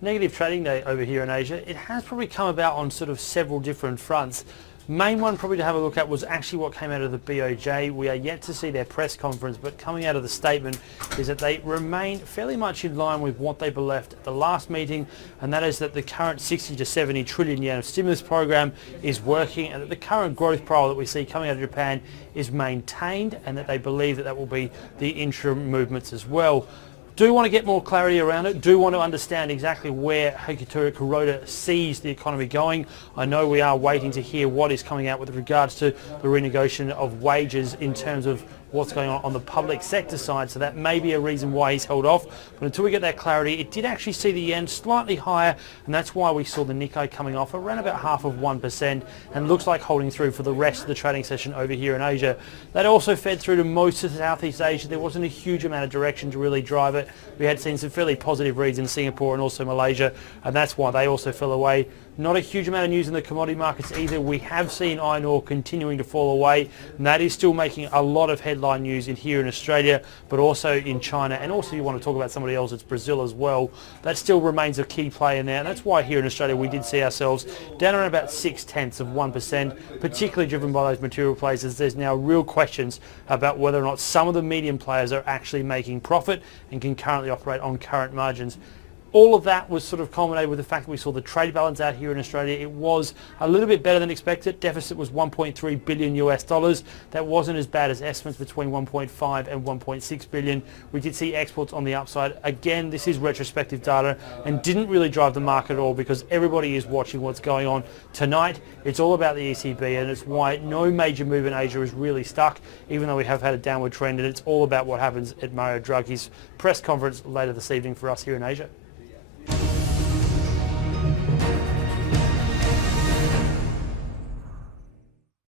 Negative trading day over here in Asia. It has probably come about on sort of several different fronts. Main one probably to have a look at was actually what came out of the BoJ. We are yet to see their press conference, but coming out of the statement is that they remain fairly much in line with what they believed at the last meeting, and that is that the current 60 to 70 trillion yen of stimulus program is working, and that the current growth profile that we see coming out of Japan is maintained, and that they believe that that will be the interim movements as well. Do want to get more clarity around it, do want to understand exactly where Hikitaro Kuroda sees the economy going. I know we are waiting to hear what is coming out with regards to the renegotiation of wages in terms of what's going on the public sector side, so that may be a reason why he's held off. But until we get that clarity, it did actually see the yen slightly higher, and that's why we saw the Nikkei coming off around about 0.5%, and looks like holding through for the rest of the trading session over here in Asia. That also fed through to most of Southeast Asia. There wasn't a huge amount of direction to really drive it. We had seen some fairly positive reads in Singapore and also Malaysia, and that's why they also fell away. Not a huge amount of news in the commodity markets either. We have seen iron ore continuing to fall away, and that is still making a lot of headline news in here in Australia, but also in China, and also you want to talk about somebody else, it's Brazil as well. That still remains a key player now, and that's why here in Australia we did see ourselves down around about 0.6%, particularly driven by those material players, as there's now real questions about whether or not some of the medium players are actually making profit and can currently operate on current margins. All of that was sort of culminated with the fact that we saw the trade balance out here in Australia. It was a little bit better than expected. Deficit was 1.3 billion US dollars. That wasn't as bad as estimates between 1.5 and 1.6 billion. We did see exports on the upside. Again, this is retrospective data and didn't really drive the market at all, because everybody is watching what's going on tonight. It's all about the ECB, and it's why no major move in Asia is really stuck, even though we have had a downward trend, and it's all about what happens at Mario Draghi's press conference later this evening for us here in Asia.